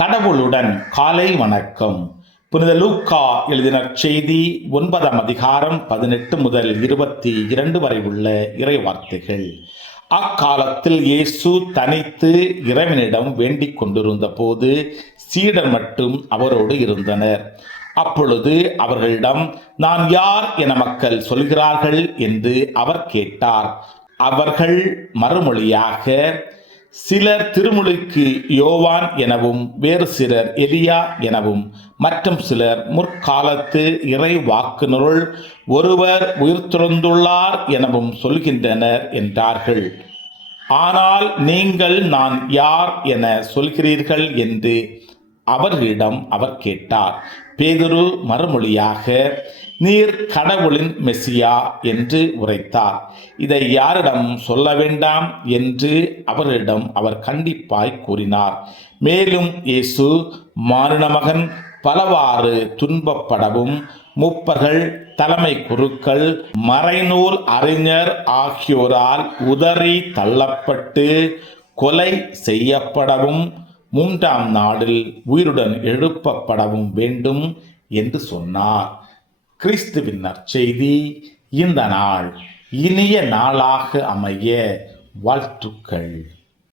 கடவுளுடன் காலை வணக்கம். புனித லூக்கா எழுதின செய்தி 9 அதிகாரம் 18 முதல் 22 வரை உள்ள இறைவார்த்தைகள். அக்காலத்தில் இயேசு தனித்து இறைவனிடம் வேண்டிக் கொண்டிருந்த போது சீடர் மட்டும் அவரோடு இருந்தனர். அப்பொழுது அவர்களிடம், நான் யார் என மக்கள் சொல்கிறார்கள் என்று அவர் கேட்டார். அவர்கள் மறுமொழியாக, சிலர் திருமுழுக்கு யோவான் எனவும், வேறு சிலர் எலியா எனவும், மற்றும் சிலர் முற்காலத்து இறை வாக்குனருள் ஒருவர் உயிர்த்தெழுந்துள்ளார் எனவும் சொல்கின்றனர் என்றார்கள். ஆனால் நீங்கள் நான் யார் என சொல்கிறீர்கள் என்று அவர்களிடம் அவர் கேட்டார். பேதுரு மறுமொழியாக, நீர் கடவுளின் மெசியா என்று உரைத்தார். இதை யாரிடம் சொல்ல வேண்டாம் என்று அவர்களிடம் அவர் கண்டிப்பாய் கூறினார். மேலும் இயேசு, மானிடமகன் பலவாறு துன்பப்படவும், முப்பர்கள், தலைமை குருக்கள், மறைநூல் அறிஞர் ஆகியோரால் உதறி தள்ளப்பட்டு கொலை செய்யப்படவும், 3ஆம் நாளில் உயிருடன் எழுப்பப்படவும் வேண்டும் என்று சொன்னார். கிறிஸ்துவின் நற்செய்தி. இந்த நாள் இனிய நாளாக அமைய வாழ்த்துக்கள்.